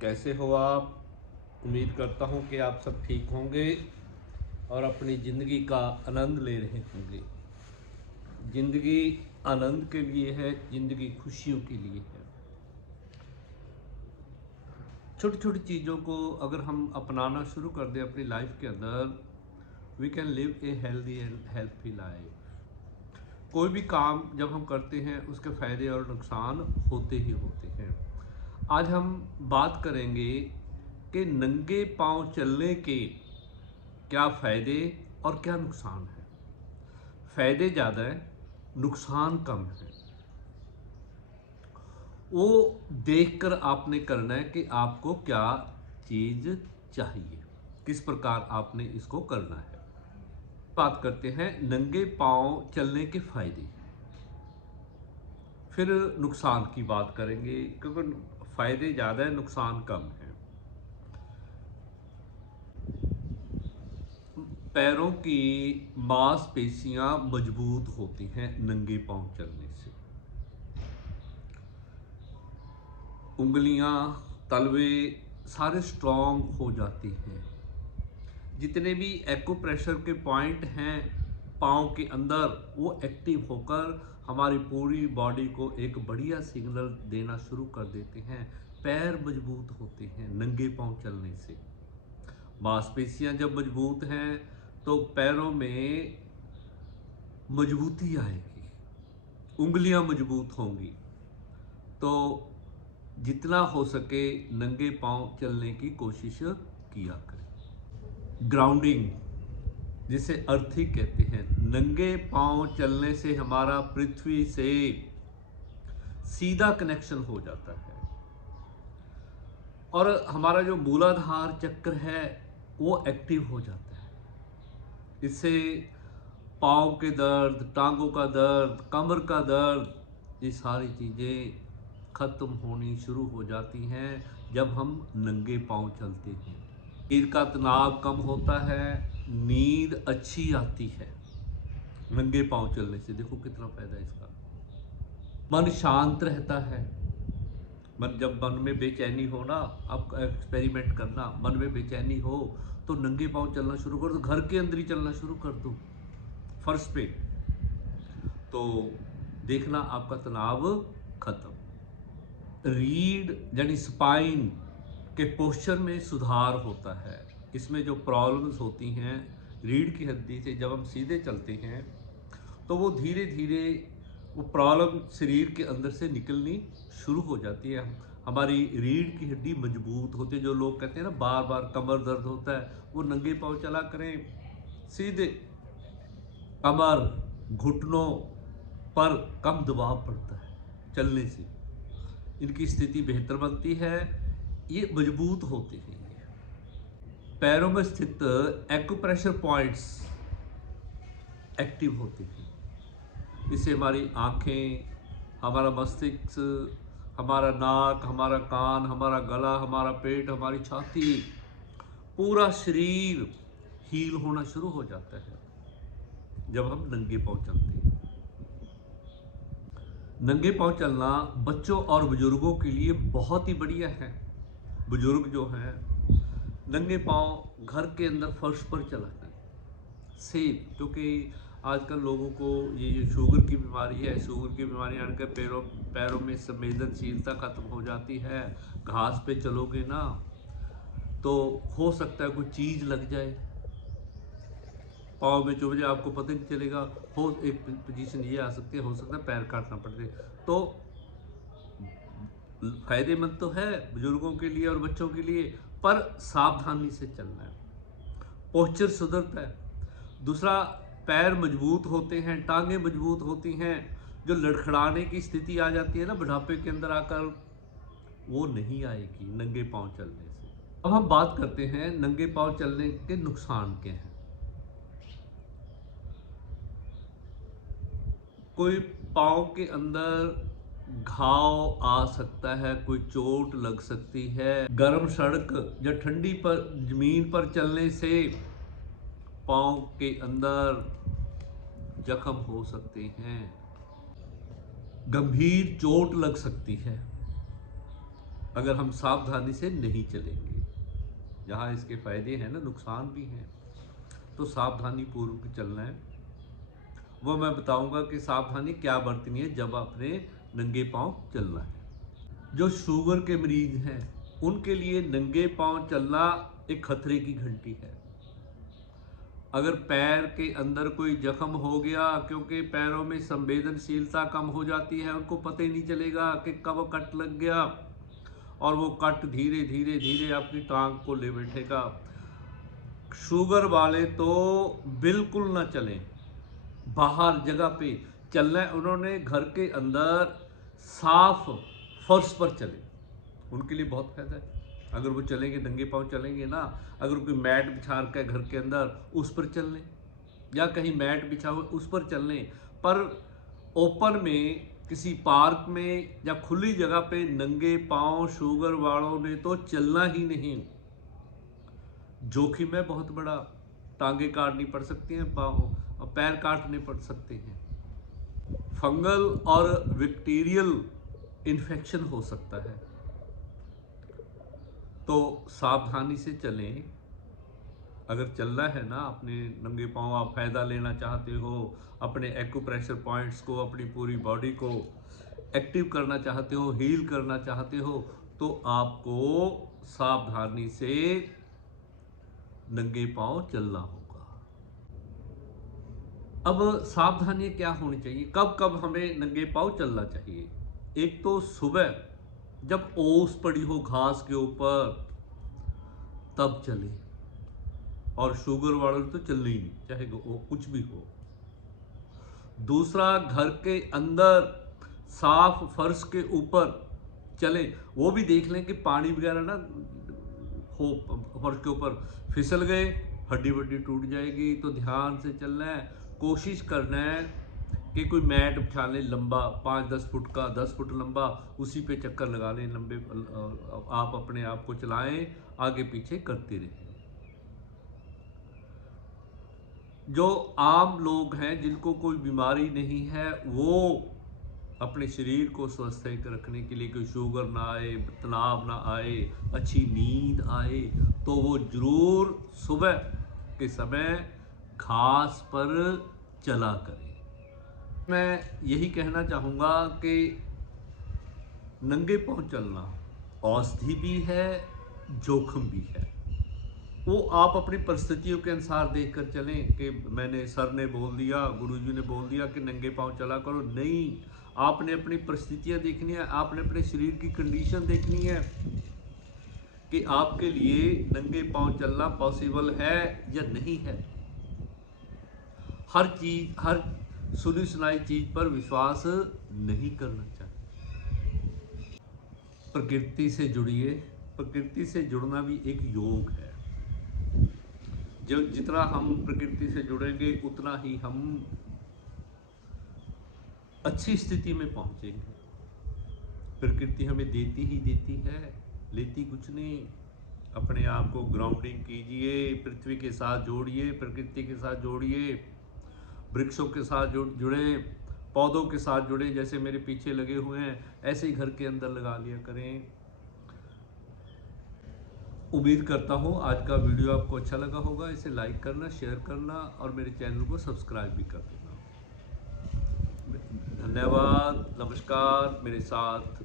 कैसे हो आप? उम्मीद करता हूँ कि आप सब ठीक होंगे और अपनी ज़िंदगी का आनंद ले रहे होंगे। ज़िंदगी आनंद के लिए है, ज़िंदगी खुशियों के लिए है। छोटी छोटी चीज़ों को अगर हम अपनाना शुरू कर दें अपनी लाइफ के अंदर, we can live a healthy and healthy life. कोई भी काम जब हम करते हैं उसके फ़ायदे और नुकसान होते ही होते हैं। आज हम बात करेंगे कि नंगे पांव चलने के क्या फ़ायदे और क्या नुकसान है। फ़ायदे ज़्यादा है, नुकसान कम है। वो देखकर आपने करना है कि आपको क्या चीज़ चाहिए, किस प्रकार आपने इसको करना है। बात करते हैं नंगे पांव चलने के फ़ायदे, फिर नुकसान की बात करेंगे क्योंकि फ़ायदे ज़्यादा है, नुकसान कम है। पैरों की मांसपेशियां मजबूत होती हैं नंगे पांव चलने से। उंगलियां, तलवे सारे स्ट्रांग हो जाते हैं। जितने भी एक्यूप्रेशर के पॉइंट हैं पांव के अंदर, वो एक्टिव होकर हमारी पूरी बॉडी को एक बढ़िया सिग्नल देना शुरू कर देते हैं। पैर मजबूत होते हैं नंगे पांव चलने से। मांसपेशियां जब मजबूत हैं तो पैरों में मजबूती आएगी, उंगलियां मजबूत होंगी। तो जितना हो सके नंगे पांव चलने की कोशिश किया करें। ग्राउंडिंग, जिसे अर्थिंग कहते हैं, नंगे पांव चलने से हमारा पृथ्वी से सीधा कनेक्शन हो जाता है और हमारा जो मूलाधार चक्र है वो एक्टिव हो जाता है। इससे पाँव के दर्द, टांगों का दर्द, कमर का दर्द, ये सारी चीज़ें ख़त्म होनी शुरू हो जाती हैं जब हम नंगे पाँव चलते हैं। शरीर का तनाव कम होता है, नींद अच्छी आती है नंगे पाँव चलने से। देखो कितना फ़ायदा है इसका। मन शांत रहता है। जब मन में बेचैनी हो ना, आप एक्सपेरिमेंट करना, मन में बेचैनी हो तो नंगे पाँव चलना शुरू कर दो, घर के अंदर ही चलना शुरू कर दो फर्श पे, तो देखना आपका तनाव खत्म। रीढ़ यानी स्पाइन के पोस्चर में सुधार होता है। इसमें जो प्रॉब्लम्स होती हैं रीढ़ की हड्डी से, जब हम सीधे चलते हैं तो वो धीरे धीरे वो प्रॉब्लम शरीर के अंदर से निकलनी शुरू हो जाती है। हमारी रीढ़ की हड्डी मजबूत होती है। जो लोग कहते हैं ना बार बार कमर दर्द होता है, वो नंगे पाँव चला करें, सीधे कमर, घुटनों पर कम दबाव पड़ता है चलने से, इनकी स्थिति बेहतर बनती है, ये मजबूत होते हैं। ये पैरों में स्थित एक्यूप्रेशर पॉइंट्स एक्टिव होते हैं। इससे हमारी आँखें, हमारा मस्तिष्क, हमारा नाक, हमारा कान, हमारा गला, हमारा पेट, हमारी छाती, पूरा शरीर हील होना शुरू हो जाता है जब हम नंगे पाँव चलते हैं। नंगे पाँव चलना बच्चों और बुजुर्गों के लिए बहुत ही बढ़िया है। बुजुर्ग जो हैं नंगे पाँव घर के अंदर फर्श पर चलाना सेफ, क्योंकि आजकल लोगों को ये जो शुगर की बीमारी है, शुगर की बीमारी आने के पैरों में संवेदनशीलता खत्म हो जाती है। घास पे चलोगे ना तो हो सकता है कोई चीज़ लग जाए पाँव में, चुभ जाए, आपको पता नहीं चलेगा। हो एक पोजीशन ये आ सकती है, हो सकता है पैर काटना पड़ जाए। तो फायदेमंद तो है बुजुर्गों के लिए और बच्चों के लिए, पर सावधानी से चलना है। पोस्चर सुधरता है। दूसरा, पैर मजबूत होते हैं, टांगें मजबूत होती हैं। जो लड़खड़ाने की स्थिति आ जाती है ना बुढ़ापे के अंदर आकर, वो नहीं आएगी नंगे पाँव चलने से। अब हम बात करते हैं नंगे पाँव चलने के नुकसान क्या हैं। कोई पाँव के अंदर घाव आ सकता है, कोई चोट लग सकती है। गर्म सड़क या ठंडी पर जमीन पर चलने से पाँव के अंदर जख्म हो सकते हैं, गंभीर चोट लग सकती है। अगर हम सावधानी से नहीं चलेंगे। जहाँ इसके फायदे हैं ना, नुकसान भी हैं, तो सावधानी पूर्वक चलना है। वो मैं बताऊंगा कि सावधानी क्या बरतनी है जब अपने नंगे पांव चलना है। जो शुगर के मरीज हैं उनके लिए नंगे पांव चलना एक खतरे की घंटी है। अगर पैर के अंदर कोई जख्म हो गया, क्योंकि पैरों में संवेदनशीलता कम हो जाती है, उनको पता ही नहीं चलेगा कि कब कट लग गया, और वो कट धीरे धीरे धीरे आपकी टांग को ले बैठेगा। शुगर वाले तो बिल्कुल ना चलें, बाहर जगह पे चलना है उन्होंने, घर के अंदर साफ फर्श पर चले, उनके लिए बहुत फायदा है। अगर वो चलेंगे, नंगे पांव चलेंगे ना, अगर कोई मैट बिछा रखा है घर के अंदर उस पर चल लें, या कहीं मैट बिछा हुआ उस पर चल लें, पर ओपन में किसी पार्क में या खुली जगह पे नंगे पांव शुगर वालों ने तो चलना ही नहीं। जोखिम है बहुत बड़ा, टांगे काटनी पड़ सकती हैं, पाँव और पैर काटने पड़ सकते हैं, फंगल और बैक्टीरियल इन्फेक्शन हो सकता है। तो सावधानी से चलें। अगर चलना है ना अपने नंगे पांव, आप फायदा लेना चाहते हो, अपने एक्यूप्रेशर पॉइंट्स को, अपनी पूरी बॉडी को एक्टिव करना चाहते हो, हील करना चाहते हो, तो आपको सावधानी से नंगे पांव चलना होगा। अब सावधानी क्या होनी चाहिए, कब कब हमें नंगे पांव चलना चाहिए? एक तो सुबह जब ओस पड़ी हो घास के ऊपर तब चले, और शुगर वालों तो चलना ही नहीं, चाहे वो कुछ भी हो। दूसरा, घर के अंदर साफ फर्श के ऊपर चले, वो भी देख लें कि पानी वगैरह ना हो, फर्श के ऊपर फिसल गए हड्डी वड्डी टूट जाएगी, तो ध्यान से चलना है। कोशिश करना है कि कोई मैट बिछा लें लंबा, 5-10 फुट का, 10 फुट लंबा, उसी पे चक्कर लगा लें लंबे, आप अपने आप को चलाएं, आगे पीछे करते रहें। जो आम लोग हैं जिनको कोई बीमारी नहीं है, वो अपने शरीर को स्वस्थ रखने के लिए, कोई शुगर ना आए, तनाव ना आए, अच्छी नींद आए, तो वो जरूर सुबह के समय घास पर चला करें। मैं यही कहना चाहूँगा कि नंगे पांव चलना औषधि भी है, जोखिम भी है। वो आप अपनी परिस्थितियों के अनुसार देखकर चलें कि मैंने, सर ने बोल दिया, गुरुजी ने बोल दिया कि नंगे पांव चला करो, नहीं। आपने अपनी परिस्थितियां देखनी है, आपने अपने शरीर की कंडीशन देखनी है कि आपके लिए नंगे पांव चलना पॉसिबल है या नहीं है। हर चीज, हर सुनी सुनाई चीज पर विश्वास नहीं करना चाहिए। प्रकृति से जुड़िए। प्रकृति से जुड़ना भी एक योग है। जो जितना हम प्रकृति से जुड़ेंगे उतना ही हम अच्छी स्थिति में पहुंचेंगे। प्रकृति हमें देती ही देती है, लेती कुछ नहीं। अपने आप को ग्राउंडिंग कीजिए, पृथ्वी के साथ जोड़िए, प्रकृति के साथ जोड़िए, वृक्षों के साथ जुड़े, पौधों के साथ जुड़े, जैसे मेरे पीछे लगे हुए हैं ऐसे ही घर के अंदर लगा लिया करें। उम्मीद करता हूँ आज का वीडियो आपको अच्छा लगा होगा। इसे लाइक करना, शेयर करना और मेरे चैनल को सब्सक्राइब भी कर देना। धन्यवाद, नमस्कार। मेरे साथ